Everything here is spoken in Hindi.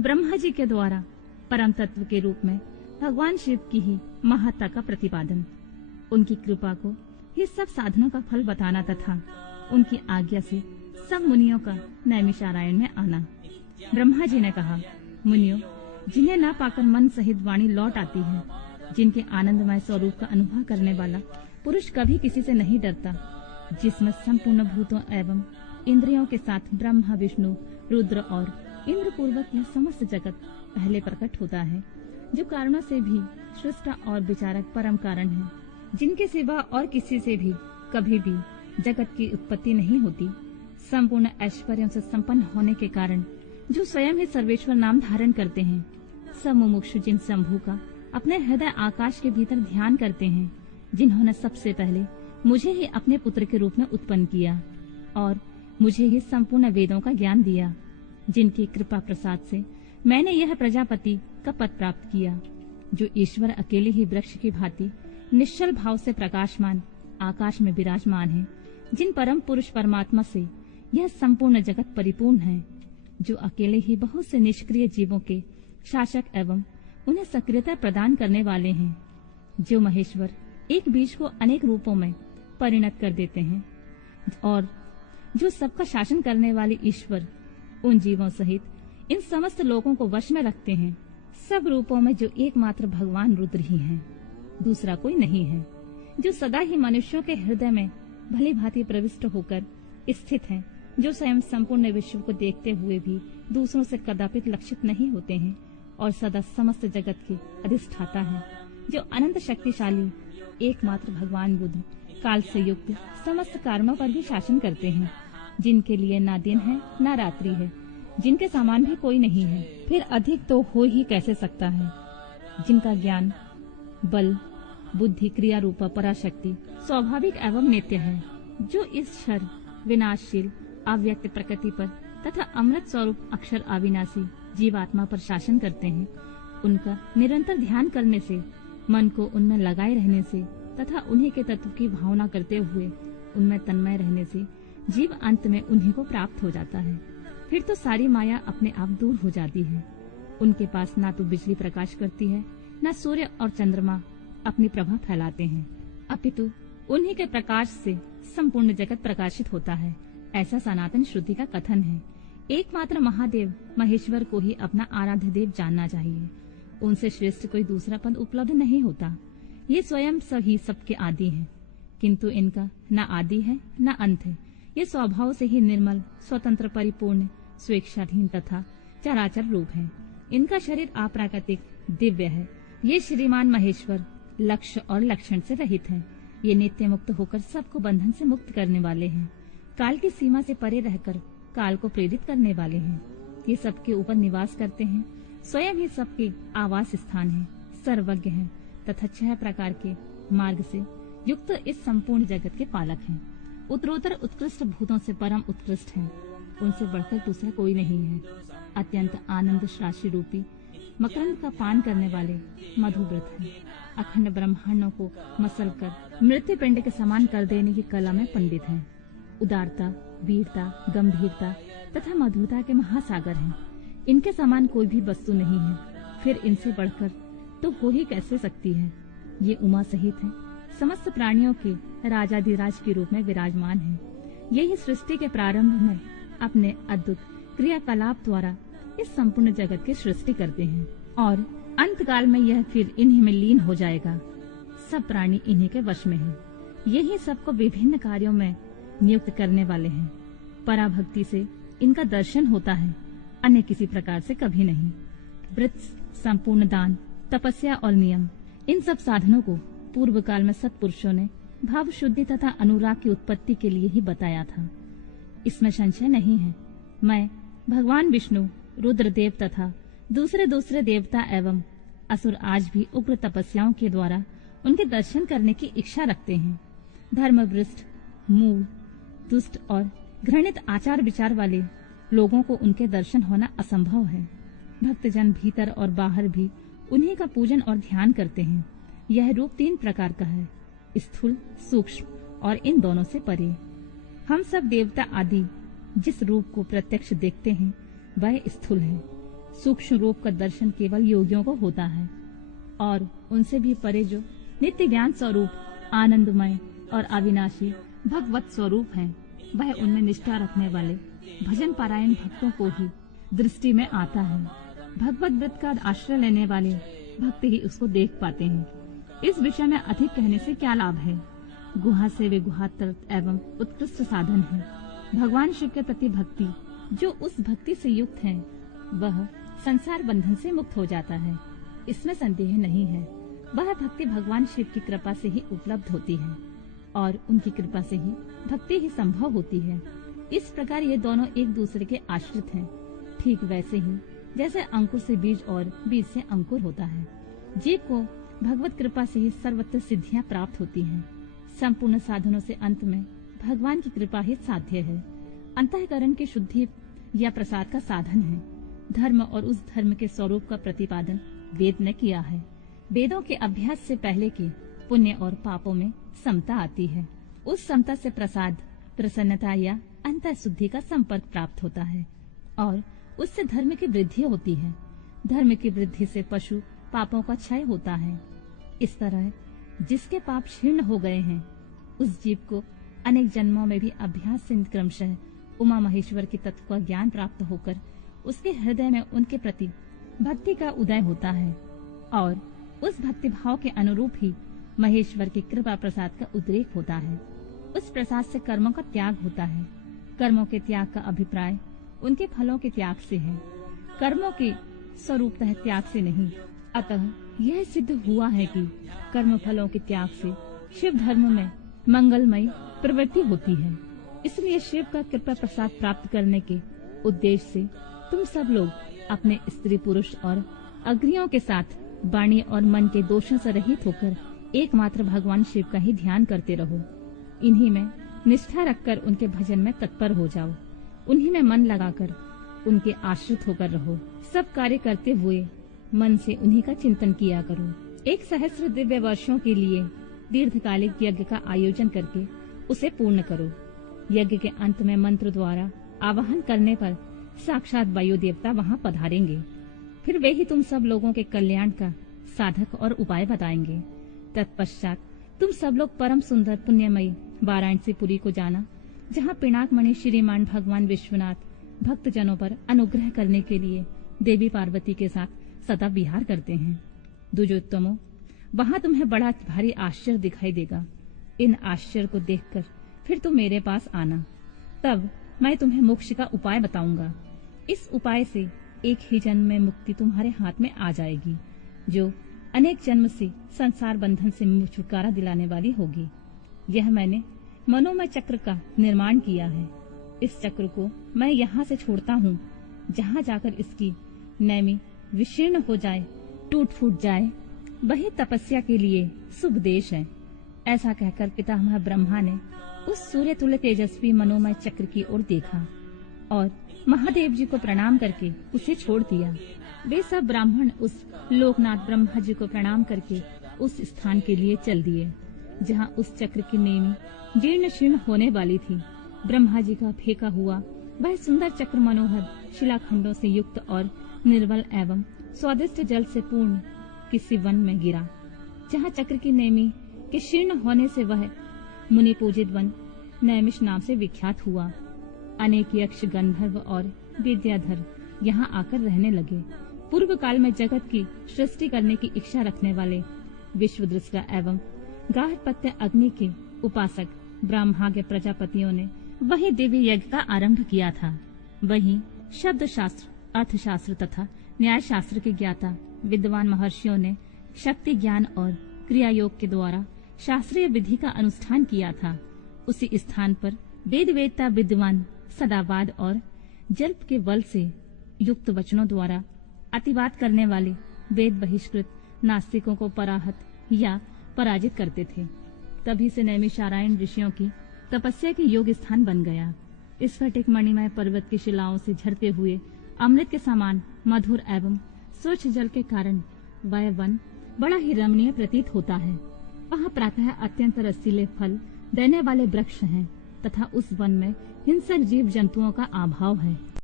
ब्रह्मा जी के द्वारा परम तत्व के रूप में भगवान शिव की ही महत्ता का प्रतिपादन, उनकी कृपा को ये सब साधनों का फल बताना तथा उनकी आज्ञा से सब मुनियों का नैमिषारण्य में आना। ब्रह्मा जी ने कहा, मुनियों, जिन्हें न पाकर मन सहित वाणी लौट आती है, जिनके आनंदमय स्वरूप का अनुभव करने वाला पुरुष कभी किसी से नहीं डरता, जिसमें संपूर्ण भूतों एवं इंद्रियों के साथ ब्रह्मा, विष्णु, रुद्र और इंद्र पूर्वक यह समस्त जगत पहले प्रकट होता है, जो कारणों से भी सृष्टा और विचारक परम कारण है, जिनके सिवा और किसी से भी कभी भी जगत की उत्पत्ति नहीं होती, संपूर्ण ऐश्वर्यों से संपन्न होने के कारण जो स्वयं ही सर्वेश्वर नाम धारण करते हैं, सब मुमुक्षु जिन शंभु का अपने हृदय आकाश के भीतर ध्यान करते हैं, जिन्होंने सबसे पहले मुझे ही अपने पुत्र के रूप में उत्पन्न किया और मुझे ही संपूर्ण वेदों का ज्ञान दिया, जिनकी कृपा प्रसाद से मैंने यह प्रजापति का पद प्राप्त किया, जो ईश्वर अकेले ही वृक्ष की भांति निश्चल भाव से प्रकाशमान आकाश में विराजमान है, जिन परम पुरुष परमात्मा से यह संपूर्ण जगत परिपूर्ण है, जो अकेले ही बहुत से निष्क्रिय जीवों के शासक एवं उन्हें सक्रियता प्रदान करने वाले हैं, जो महेश्वर एक बीज को अनेक रूपों में परिणत कर देते हैं और जो सबका शासन करने वाले ईश्वर उन जीवों सहित इन समस्त लोगों को वश में रखते हैं, सब रूपों में जो एकमात्र भगवान रुद्र ही हैं, दूसरा कोई नहीं है, जो सदा ही मनुष्यों के हृदय में भली भांति प्रविष्ट होकर स्थित हैं, जो स्वयं संपूर्ण विश्व को देखते हुए भी दूसरों से कदापि लक्षित नहीं होते हैं और सदा समस्त जगत के अधिष्ठाता है, जो अनंत शक्तिशाली एकमात्र भगवान बुद्ध काल से युक्त समस्त कारणों पर भी शासन करते हैं, जिनके लिए ना दिन है ना रात्रि है, जिनके समान भी कोई नहीं है, फिर अधिक तो हो ही कैसे सकता है, जिनका ज्ञान, बल, बुद्धि, क्रिया रूपा पराशक्ति स्वाभाविक एवं नित्य है, जो इस क्षर विनाशशील अव्यक्त प्रकृति पर तथा अमृत स्वरूप अक्षर अविनाशी जीवात्मा पर शासन करते हैं। उनका निरंतर ध्यान करने से, मन को उनमें लगाए रहने से तथा उन्हीं के तत्व की भावना करते हुए उनमें तन्मय रहने से जीव अंत में उन्हीं को प्राप्त हो जाता है। फिर तो सारी माया अपने आप दूर हो जाती है। उनके पास ना तो बिजली प्रकाश करती है, न सूर्य और चंद्रमा अपनी प्रभा फैलाते हैं, अपितु उन्हीं के प्रकाश से संपूर्ण जगत प्रकाशित होता है। ऐसा सनातन श्रुति का कथन है। एकमात्र महादेव महेश्वर को ही अपना आराध्य देव जानना चाहिए। उनसे श्रेष्ठ कोई दूसरा पद उपलब्ध नहीं होता। ये स्वयं सही सबके आदि हैं, किंतु इनका न आदि है न अंत है। ये स्वभाव से ही निर्मल, स्वतंत्र, परिपूर्ण, स्वेच्छाधीन तथा चराचर रूप है। इनका शरीर अप्राकृतिक, दिव्य है। ये श्रीमान महेश्वर लक्ष्य और लक्षण से रहित हैं। ये नित्य मुक्त होकर सबको बंधन से मुक्त करने वाले हैं। काल की सीमा से परे रहकर काल को प्रेरित करने वाले हैं। ये सबके ऊपर निवास करते हैं, स्वयं ही सबके आवास स्थान है, सर्वज्ञ है तथा 6 प्रकार के मार्ग से युक्त इस संपूर्ण जगत के पालक हैं। उत्तरोत्तर उत्कृष्ट भूतों से परम उत्कृष्ट हैं। उनसे बढ़कर दूसरा कोई नहीं है। अत्यंत आनंद राशि रूपी मकरंद का पान करने वाले मधुव्रत हैं। अखंड ब्रह्मांडों को मसल कर मृत्यु पिंड के समान कर देने की कला में पंडित हैं। उदारता, वीरता, गंभीरता तथा मधुरता के महासागर हैं। इनके समान कोई भी वस्तु नहीं है। फिर इनसे बढ़कर तो हो ही कैसे सकती है। ये उमा सहित है, समस्त प्राणियों के राजाधिराज के रूप में विराजमान है। यही सृष्टि के प्रारंभ में अपने अद्भुत क्रियाकलाप द्वारा इस संपूर्ण जगत की सृष्टि करते हैं और अंत काल में यह फिर इन्हीं में लीन हो जाएगा। सब प्राणी इन्हीं के वश में हैं। यही सबको विभिन्न कार्यों में नियुक्त करने वाले हैं। पराभक्ति से इनका दर्शन होता है, अन्य किसी प्रकार से कभी नहीं। व्रत, संपूर्ण दान, तपस्या और नियम, इन सब साधनों को पूर्व काल में सत्पुरुषों ने भाव शुद्धि तथा अनुराग की उत्पत्ति के लिए ही बताया था। इसमें संशय नहीं है। मैं भगवान विष्णु, रुद्रदेव तथा दूसरे देवता एवं असुर आज भी उग्र तपस्याओं के द्वारा उनके दर्शन करने की इच्छा रखते हैं। धर्मभ्रष्ट, मूढ़, दुष्ट और घृणित आचार विचार वाले लोगों को उनके दर्शन होना असंभव है। भक्तजन भीतर और बाहर भी उन्हीं का पूजन और ध्यान करते हैं। यह रूप 3 प्रकार का है, स्थूल, सूक्ष्म और इन दोनों से परे। हम सब देवता आदि जिस रूप को प्रत्यक्ष देखते हैं वह स्थूल है। सूक्ष्म रूप का दर्शन केवल योगियों को होता है, और उनसे भी परे जो नित्य ज्ञान स्वरूप, आनंदमय और अविनाशी भगवत स्वरूप है, वह उनमें निष्ठा रखने वाले भजन पारायण भक्तों को ही दृष्टि में आता है। भगवत वृत्त का आश्रय लेने वाले भक्त ही उसको देख पाते हैं। इस विषय में अधिक कहने से क्या लाभ है। गुहा से वे गुहातर एवं उत्कृष्ट साधन है। भगवान शिव के प्रति भक्ति जो उस भक्ति से युक्त है, वह संसार बंधन से मुक्त हो जाता है, इसमें संदेह नहीं है। वह भक्ति भगवान शिव की कृपा से ही उपलब्ध होती है, और उनकी कृपा से ही भक्ति ही संभव होती है। इस प्रकार ये दोनों एक दूसरे के आश्रित हैं। ठीक वैसे ही जैसे अंकुर से बीज और बीज से अंकुर होता है। जीव को भगवत कृपा से ही सर्वत्र सिद्धियां प्राप्त होती हैं। संपूर्ण साधनों से अंत में भगवान की कृपा ही साध्य है। अंतःकरण की शुद्धि या प्रसाद का साधन है। धर्म और उस धर्म के स्वरूप का प्रतिपादन वेद ने किया है। वेदों के अभ्यास से पहले के पुण्य और पापों में समता आती है। उस समता से प्रसाद, प्रसन्नता या अंतः शुद्धि का संपर्क प्राप्त होता है, और उससे धर्म की वृद्धि होती है। धर्म की वृद्धि से पशु पापों का क्षय होता है। इस तरह जिसके पाप क्षीण हो गए हैं, उस जीव को अनेक जन्मों में भी अभ्यास से क्रमशः उमा महेश्वर की तत्व का ज्ञान प्राप्त होकर उसके हृदय में उनके प्रति भक्ति का उदय होता है, और उस भक्ति भाव के अनुरूप ही महेश्वर की कृपा प्रसाद का उद्रेक होता है। उस प्रसाद से कर्मों का त्याग होता है। कर्मों के त्याग का अभिप्राय उनके फलों के त्याग से है, कर्मों के स्वरूपतः त्याग से नहीं। अतः यह सिद्ध हुआ है कि कर्म फलों के त्याग से शिव धर्म में मंगलमय प्रवृत्ति होती है। इसलिए शिव का कृपा प्रसाद प्राप्त करने के उद्देश्य से तुम सब लोग अपने स्त्री पुरुष और अग्नियों के साथ वाणी और मन के दोषों से रहित होकर एकमात्र भगवान शिव का ही ध्यान करते रहो। इन्हीं में निष्ठा रखकर उनके भजन में तत्पर हो जाओ। उन्हीं में मन लगाकर उनके आश्रित होकर रहो। सब कार्य करते हुए मन से उन्हीं का चिंतन किया करो। 1,000 दिव्य वर्षों के लिए दीर्घकालिक यज्ञ का आयोजन करके उसे पूर्ण करो। यज्ञ के अंत में मंत्र द्वारा आवाहन करने पर साक्षात वायु देवता वहाँ पधारेंगे। फिर वे ही तुम सब लोगों के कल्याण का साधक और उपाय बताएंगे। तत्पश्चात तुम सब लोग परम सुंदर पुण्यमयी वाराणसीपुरी को जाना, जहाँ पिनाक मणि श्रीमान भगवान विश्वनाथ भक्त जनों पर अनुग्रह करने के लिए देवी पार्वती के साथ सदा विहार करते हैं। द्विजोत्तमों, वहाँ तुम्हें बड़ा भारी आश्चर्य दिखाई देगा। इन आश्चर्य को देखकर फिर तुम मेरे पास आना, तब मैं तुम्हें मोक्ष का उपाय बताऊंगा। इस उपाय से एक ही जन्म में मुक्ति तुम्हारे हाथ में आ जाएगी, जो अनेक जन्म से संसार बंधन से छुटकारा दिलाने वाली होगी। यह मैंने मनोमय चक्र का निर्माण किया है। इस चक्र को मैं यहाँ से छोड़ता हूँ, जहाँ जाकर इसकी नैमी विशीर्ण हो जाए, टूट फूट जाए, वही तपस्या के लिए शुभ देश है। ऐसा कहकर पितामह ब्रह्मा ने उस सूर्य तुल्य तेजस्वी मनोमय चक्र की ओर देखा और महादेव जी को प्रणाम करके उसे छोड़ दिया। वे सब ब्राह्मण उस लोकनाथ ब्रह्मा जी को प्रणाम करके उस स्थान के लिए चल दिए, जहाँ उस चक्र की नेमी जीर्ण शीर्ण होने वाली थी। ब्रह्मा जी का फेंका हुआ वह सुंदर चक्र मनोहर शिलाखंडों से युक्त और निर्मल एवं स्वादिष्ट जल से पूर्ण किसी वन में गिरा, जहाँ चक्र की नेमी के शीर्ण होने से वह मुनि पूजित वन नैमिष नाम से विख्यात हुआ। अनेक यक्ष, गंधर्व और विद्याधर यहाँ आकर रहने लगे। पूर्व काल में जगत की सृष्टि करने की इच्छा रखने वाले विश्वदृष्टा एवं गार्हपत्य अग्नि के उपासक ब्रह्माज्ञ प्रजापतियों ने वही दिव्य यज्ञ का आरंभ किया था। वही शब्द शास्त्र, अर्थशास्त्र तथा न्याय शास्त्र के ज्ञाता विद्वान महर्षियों ने शक्ति ज्ञान और क्रिया योग के द्वारा शास्त्रीय विधि का अनुष्ठान किया था। उसी स्थान पर वेद वेदता विद्वान सदावाद और जल्प के बल से युक्त वचनों द्वारा अतिवाद करने वाले वेद बहिष्कृत नास्तिकों को पराहत या पराजित करते थे। तभी से नैमिषारण्य ऋषियों की तपस्या के योग स्थान बन गया। इस स्फटिक मणिमय पर्वत की शिलाओं से झरते हुए अमृत के समान मधुर एवं स्वच्छ जल के कारण वह वन बड़ा ही रमणीय प्रतीत होता है। वहाँ प्रातः अत्यंत रसीले फल देने वाले वृक्ष हैं तथा उस वन में हिंसक जीव जंतुओं का अभाव है।